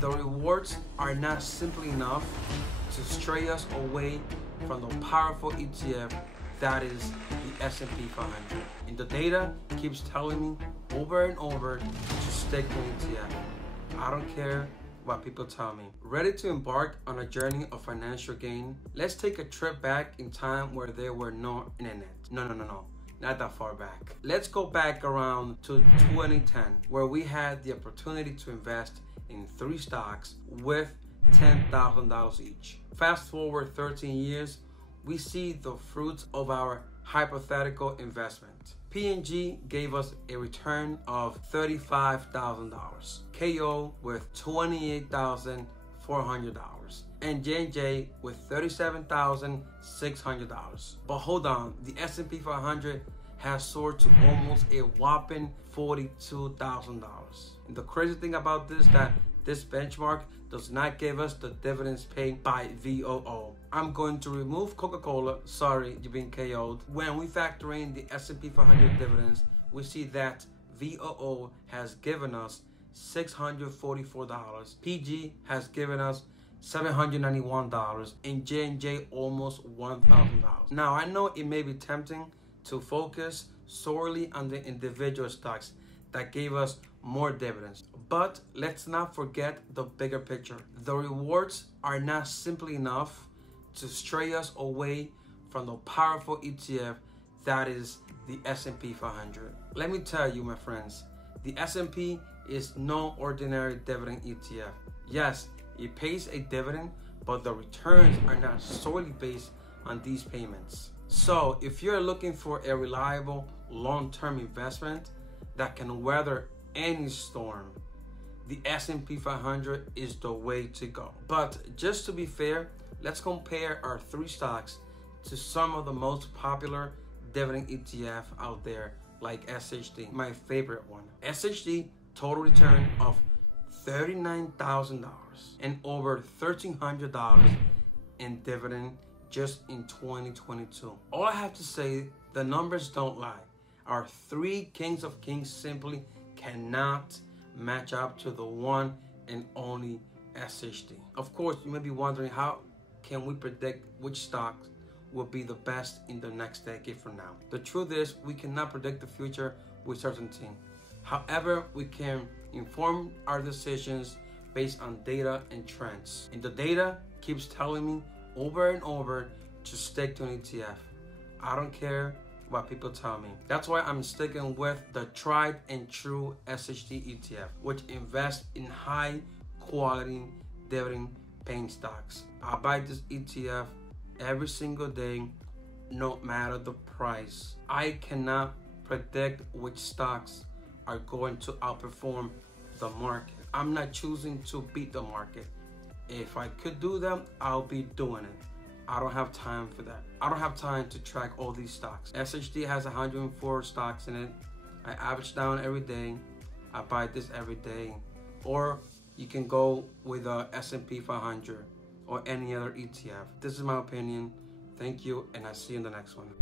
The rewards are not simply enough to stray us away from the powerful ETF that is the S&P 500. And the data keeps telling me over and over to stick to ETF. I don't care what people tell me. Ready to embark on a journey of financial gain? Let's take a trip back in time where there were no internet. No, not that far back. Let's go back around to 2010, where we had the opportunity to invest in 3 stocks with $10,000 each. Fast forward 13 years, we see the fruits of our hypothetical investment. P&G gave us a return of $35,000, KO with $28,400, and J&J with $37,600. But hold on, the S&P 500 has soared to almost a whopping $42,000. And the crazy thing about this is that this benchmark does not give us the dividends paid by VOO. I'm going to remove Coca-Cola. Sorry, you've been KO'd. When we factor in the S&P 500 dividends, we see that VOO has given us $644. PG has given us $791, and J&J almost $1,000. Now, I know it may be tempting to focus solely on the individual stocks that gave us more dividends, but let's not forget the bigger picture. The rewards are not simply enough to stray us away from the powerful ETF that is the S&P 500. Let me tell you, my friends, the S&P is no ordinary dividend ETF. Yes, it pays a dividend, but the returns are not solely based on these payments. So if you're looking for a reliable long-term investment that can weather any storm, the S&P 500 is the way to go. But just to be fair, let's compare our 3 stocks to some of the most popular dividend ETF out there, like SCHD, my favorite one. SCHD total return of $39,000 and over $1,300 in dividend just in 2022. All I have to say, the numbers don't lie. Our 3 kings of kings simply cannot match up to the one and only SCHD. Of course, you may be wondering, how can we predict which stocks will be the best in the next decade from now? The truth is, we cannot predict the future with certainty. However, we can inform our decisions based on data and trends. And the data keeps telling me over and over to stick to an ETF. I don't care what people tell me. That's why I'm sticking with the tried and true SCHD ETF, which invests in high quality dividend paying stocks. I buy this ETF every single day, no matter the price. I cannot predict which stocks are going to outperform the market. I'm not choosing to beat the market. If I could do that, I'll be doing it. I don't have time for that. I don't have time to track all these stocks. SCHD has 104 stocks in it. I average down every day. I buy this every day. Or you can go with a S&P 500 or any other ETF. This is my opinion. Thank you, and I'll see you in the next one.